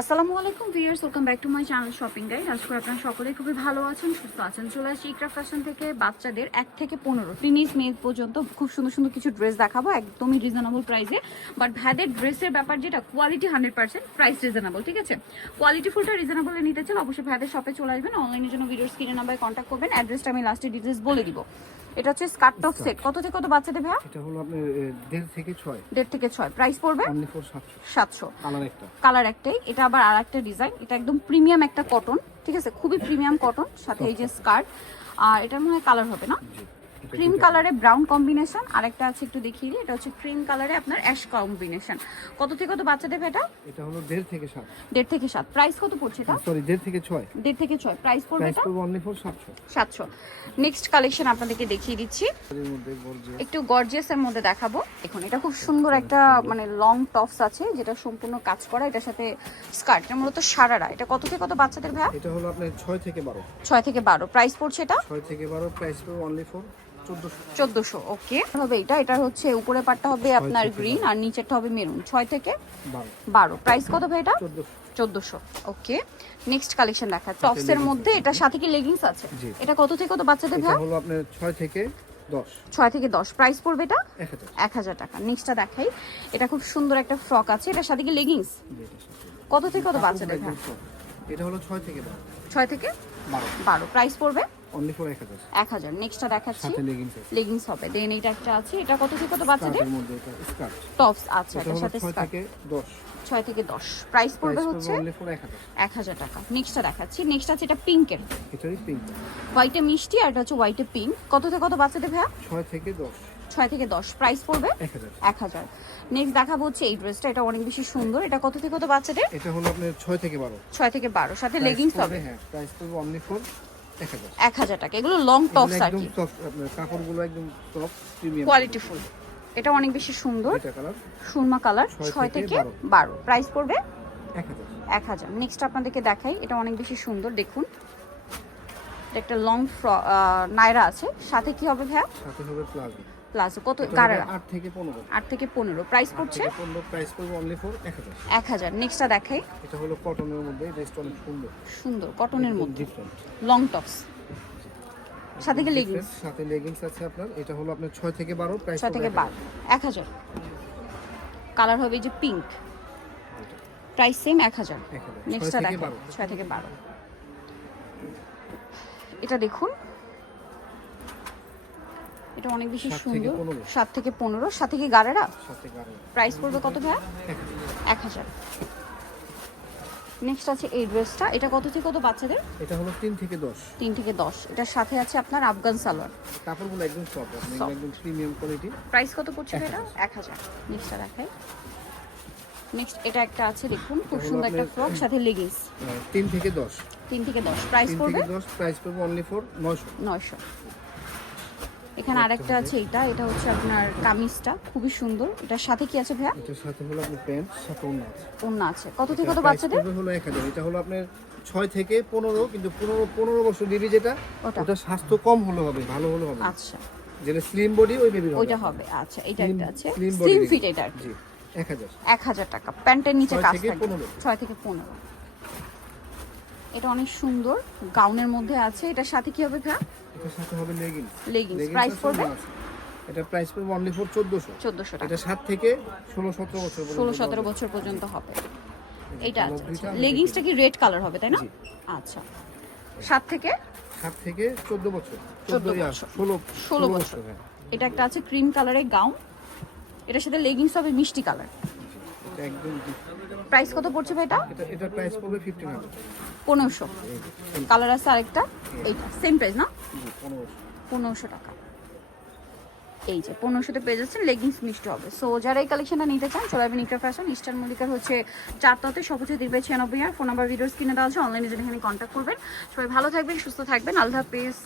আসসালামু আলাইকুম viewers, welcome back to my channel shopping guide. আশা করি আপনারা সকলেই খুবই ভালো আছেন, সুস্থ আছেন। চলে আসছি ইকরা ফ্যাশন থেকে বাচ্চাদের 1 থেকে 15 টিনেজ মেয়ে পর্যন্ত খুব সুন্দর সুন্দর কিছু ড্রেস দেখাবো একদমই রিজনেবল প্রাইসে। বাট ভ্যাদের ড্রেসের ব্যাপার যেটা কোয়ালিটি 100%, প্রাইস রিজনেবল, ঠিক আছে? কোয়ালিটি ফুলটা রিজনেবলে নিতে চান অবশ্যই ভ্যাদের শপে চলে আসবেন। অনলাইনের জন্য ভিডিওর স্ক্রিনে নাম্বারে কন্ট্যাক্ট করবেন। অ্যাড্রেসটা আমি লাস্টে ডিটেইলস বলে দিব। এটা হচ্ছে স্কার্ট টপ সেট। কত থেকে কত বাচ্চাদের ভাইয়া? এটা হলো আপনার 1.5 থেকে 6 1.5 থেকে 6 প্রাইস পড়বে অনলি ফর 700 কালার একটা। একটাই। এটা আবার আরেকটা ডিজাইন, এটা একদম প্রিমিয়াম একটা কটন, ঠিক আছে? খুবই প্রিমিয়াম কটন, সাথে এই যে স্কার্ট। আর এটার মনে হয় কালার হবে না, জি ক্রিম কালারে ব্রাউন কম্বিনেশন। আরেকটা আছে একটু দেখিয়ে দিই, এটা হচ্ছে ক্রিম কালারে আপনার অ্যাশ কম্বিনেশন। কত থেকে কত বাচ্চাদের এটা? এটা হলো 1.5 থেকে 7 1.5 থেকে 7 প্রাইস কত পড়ছে এটা? সরি 1.5 থেকে 6 1.5 থেকে 6 প্রাইস পড়বে প্রাইস এটা পড়বে অনলি ফর 700 নেক্সট কালেকশন আপনাদেরকে দেখিয়ে দিচ্ছি, এর মধ্যে গর্জিয়াস একটু গর্জিয়াসের মধ্যে দেখাবো। দেখুন এটা খুব সুন্দর একটা মানে লং টপস আছে যেটা সম্পূর্ণ কাজ করা, এটার সাথে স্কার্ট, এটা মূলত সারারা। এটা কত থেকে কত বাচ্চাদের ভাই? এটা হলো আপনার 6 থেকে 12 6 থেকে 12 প্রাইস পড়ছে এটা 6 থেকে 12 প্রাইস পড়বে অনলি ফর 1400। ওকে হবে এটা। এটা হচ্ছে উপরে পাটটা হবে আপনার গ্রিন আর নিচেরটা হবে মেরুন। 6 থেকে 12 প্রাইস কত ভাই এটা? 1400। ওকে ওকে কালেকশন দেখা টপসের মধ্যে এটার সাথে কি লেগিংস আছে? এটা কত থেকে কত বাচ্চাদের ভাই? এটা হলো আপনার 6 থেকে 10 6 থেকে 10 প্রাইস পড়বে এটা 1000 টাকা। নেক্সটটা দেখাই, এটা খুব সুন্দর একটা ফ্রক আছে, এটার সাথে কি লেগিংস? কত থেকে কত বাচ্চাদের ভাই? এটা হলো 6 থেকে 6 থেকে 12 প্রাইস পড়বে অনলি ফর 1000। নেক্সটটা দেখাচ্ছি, সাথে লেগিংস আছে। লেগিংস হবে। দেন এটা একটা আছে, এটা কত থেকে কত বাচ্চাদের? এর মধ্যে এটা স্কার্ট টপস আছে, এটা এটার হলো সাথে 6 স্কার্ট। থেকে 10 6 থেকে 10 প্রাইস পড়বে হচ্ছে অনলি ফর 1000 টাকা। নেক্সটটা দেখাচ্ছি, নেক্সট আছে এটা পিঙ্কের, এটারই পিঙ্ক হোয়াইটে মিষ্টি, আর এটা হচ্ছে হোয়াইটে পিঙ্ক। কত থেকে কত বাচ্চাদের ভাইয়া? 6 থেকে 10 6 থেকে 10 প্রাইস পড়বে 1000। নেক্সট দেখাবো হচ্ছে এই ড্রেসটা, এটা অনেক বেশি সুন্দর। এটা কত থেকে কত বাচ্চাদের? এটা হলো আপনার 6 থেকে 12 6 থেকে 12 সাথে লেগিংস হবে। হ্যাঁ প্রাইস পড়বে অনলি ফর 1000 টাকা। এগুলো লং টপস আর একদম কি, সফট, আপনার কাপড়গুলো একদম সফট প্রিমিয়াম কোয়ালিটি ফুল। এটা অনেক বেশি সুন্দর, এটা কালার সুরমা কালার। 6 থেকে 12 প্রাইস পড়বে 1000 নেক্সট আপনাদেরকে দেখাই, এটা অনেক বেশি সুন্দর। দেখুন এটা একটা লং নায়রা আছে, সাথে কি হবে ভাইয়া? সাথে হবে প্লাজো প্লাজো। কত গারারা? 8 থেকে 15 8 থেকে 15 প্রাইস পড়ছে 15 প্রাইস পড়বে অনলি ফর 1000। নেক্সটটা দেখাই, এটা হলো কটনের মধ্যে, এই ড্রেসটা অনেক সুন্দর সুন্দর কটনের মধ্যে ডিফারেন্ট লং টপস, সাথে কি লেগিংস? সাথে লেগিংস আছে আপনার। এটা হলো আপনার 6 থেকে 12 প্রাইস 6 থেকে 12 1000। কালার হবে এই যে পিঙ্ক, প্রাইস সেম 1000। নেক্সটটা দেখাই 6 থেকে 12। এটা দেখুন, এটা অনেক বেশি সুন্দর। 7 থেকে 15 সাথে কি গারারা? সাথে গাড়ি প্রাইস পড়বে কত ভাইয়া? 1000। নেক্সট আছে এই ড্রেসটা, এটা কত থেকে কত বাচ্চাদের? এটা হলো 3 থেকে 10 3 থেকে 10। এটার সাথে আছে আপনার আফগান সালোয়ার, কাপড়গুলো একদম সফট, Soft। একদম প্রিমিয়াম কোয়ালিটি। প্রাইস কত পড়ছে এটা? 1000। নেক্সটটা দেখাই, নেক্সট এটা একটা আছে দেখুন, খুব সুন্দর একটা ফ্রক, সাথে লেগিংস। 3 থেকে 10 3 থেকে 10 প্রাইস 3 পড়বে থেকে 10 প্রাইস পড়বে অনলি ফর 900। এখানে আরেকটা আছে, এটা হচ্ছে আপনার কামিজটা খুবই সুন্দর। এটার সাথে কি আছে ভাইয়া? এটার সাথে হলো আপনার প্যান্ট, সাথে ওড়না আছে। ওড়না আছে। কত থেকে কত প্রাইস বাচ্চাদের? পড়বে হলো 1000। এটা হলো আপনার 6 থেকে 15, কিন্তু 15 বছর বেবি যেটা, ওটা স্বাস্থ্য কম হলে হবে, ভালো হলে হবে। আচ্ছা, যেটা স্লিম বডি ওই বেবির ওইটা হবে। আচ্ছা, এটা একটা আছে slim body slim baby। Fit, এটা জি 1000 1000 টাকা। প্যান্টের নিচে 6 কাজ থেকে থাকবে 15 6 থেকে 15। এটা অনেক সুন্দর, গাউনের মধ্যে আছে। এটার সাথে কি হবে ভাইয়া? এটার সাথে হবে লেগিংস। লেগিংস। প্রাইস পড়বে এটা প্রাইস পড়বে অনলি ফর 1400 টাকা। এটা 7 থেকে 16-17 বছর পর্যন্ত 16-17 বছর পর্যন্ত হবে। এইটা আছে। লেগিংসটা কি রেড কালার হবে তাই না? জি। আচ্ছা, 7 থেকে 14 বছর 14 ইয়া, বছর। 16 বছর। হ্যাঁ। এটা একটা আছে ক্রিম কালারের গাউন, এটার সাথে লেগিংস হবে মিষ্টি কালার। এটা একদম প্রাইস কত পড়ছে ভাই এটা? এটা প্রাইস পড়বে 1500 1500। কালার আছে আরেকটা, এইটা সেম প্রাইস না? জি 1500 টাকা। এই যে 1500-তে পেয়ে যাচ্ছেন, লেগিংস মিষ্টি হবে। সো যারা এই কালেকশনটা নিতে চান চলে আসবেন ইকরা ফ্যাশন, ইস্টার্ন মল্লিকার হচ্ছে 4 তলাতে, সবচেয়ে 396 আর ফোন নাম্বার ভিডিওস কিনে দেওয়া আছে। অনলাইনে যেখানে কন্ট্যাক্ট করবেন। সবাই ভালো থাকবেন, সুস্থ থাকবেন, আল্লাহ হাফেজ।